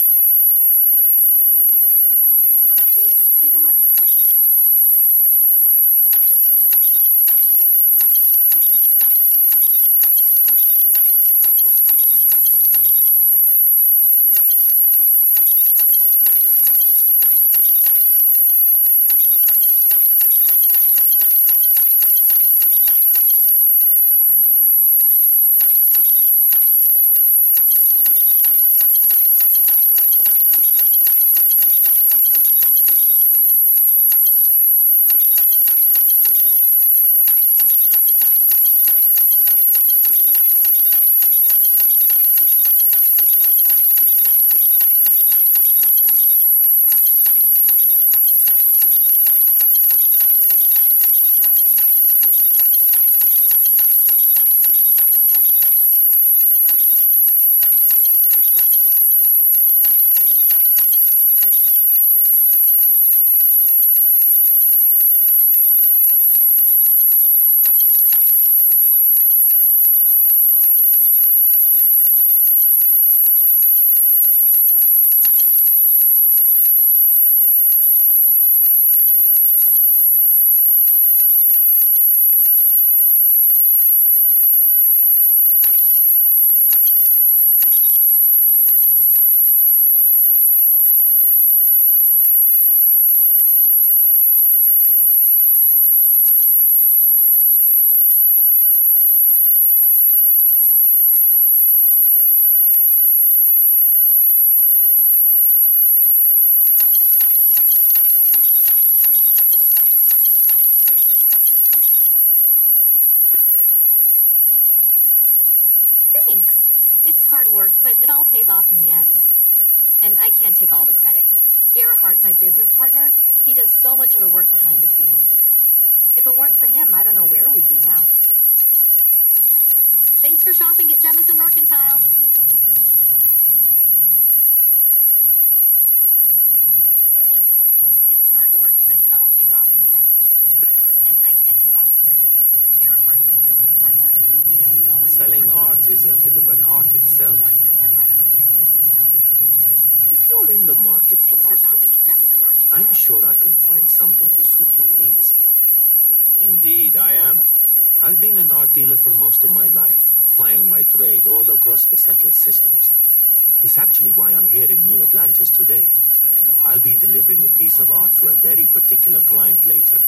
Oh, please, take a look. Thanks. It's hard work, but it all pays off in the end. And I can't take all the credit. Gerhardt, my business partner, he does so much of the work behind the scenes. If it weren't for him, I don't know where we'd be now. Thanks for shopping at Jemison Mercantile. Thanks. It's hard work, but it all pays off in the end. And I can't take all the credit. Gerhardt, my business partner, he does so much. Selling art is a bit of an art itself. If it weren't for him, I don't know where we'd be now. If you're in the market for Thanks for shopping artwork, at Jemison Mercantile. I'm sure I can find something to suit your needs. Indeed, I am. I've been an art dealer for most of my life, plying my trade all across the settled systems. It's actually why I'm here in New Atlantis today. I'll be delivering a piece of art to a very particular client later.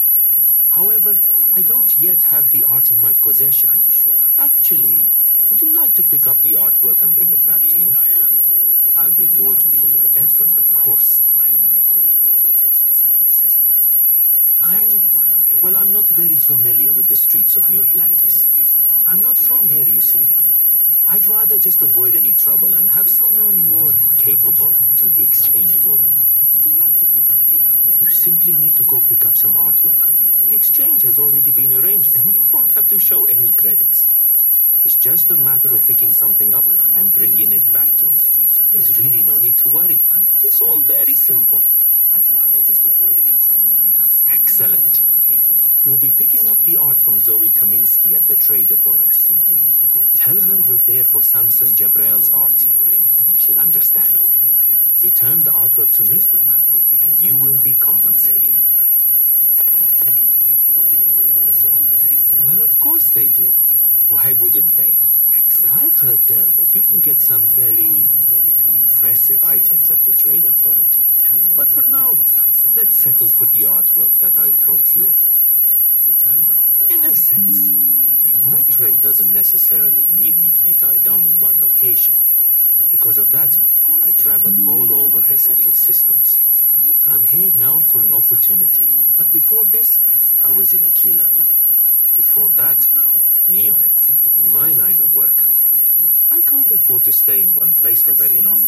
However, I don't yet have the art in my possession. Actually, would you like to pick up the artwork and bring it back to me? I'll reward you for your effort, of course. Plying my trade all across the settled systems. I'm not very familiar with the streets of New Atlantis. I'm not from here, you see. I'd rather just avoid any trouble and have someone more capable do the exchange for me. Would you like to pick up the artwork? You simply need to go pick up some artwork. The exchange has already been arranged, and you won't have to show any credits. It's just a matter of picking something up and bringing it back to me. There's really no need to worry. It's all very simple. I'd rather just avoid any trouble and have someone excellent. Capable. You'll be picking up the art from Zoe Kaminsky at the Trade Authority. Tell her you're there for Samson Jabrel's art. She'll understand. Return the artwork to me, and you will be compensated. Well, of course they do. Why wouldn't they? I've heard tell that you can get some very impressive items at the Trade Authority. But for now, let's settle for the artwork that I've procured. In a sense, my trade doesn't necessarily need me to be tied down in one location. Because of that, I travel all over her settled systems. I'm here now for an opportunity, but before this, I was in Aquila. Before that, Neon. In my line of work, I can't afford to stay in one place for very long.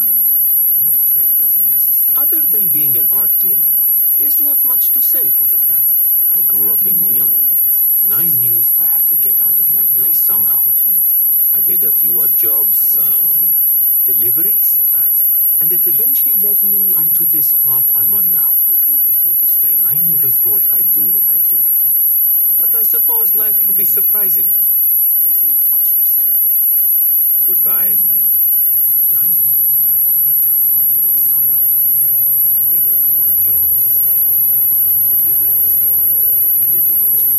Other than being an art dealer, there's not much to say. I grew up in Neon, and I knew I had to get out of that place somehow. I did a few odd jobs, some deliveries, and it eventually led me onto this path I'm on now. I never thought I'd do what I do. But I suppose life can be surprising. There's not much to say. Goodbye. And I knew I had to get out of that place somehow. I did a few odd jobs, deliveries, and it eventually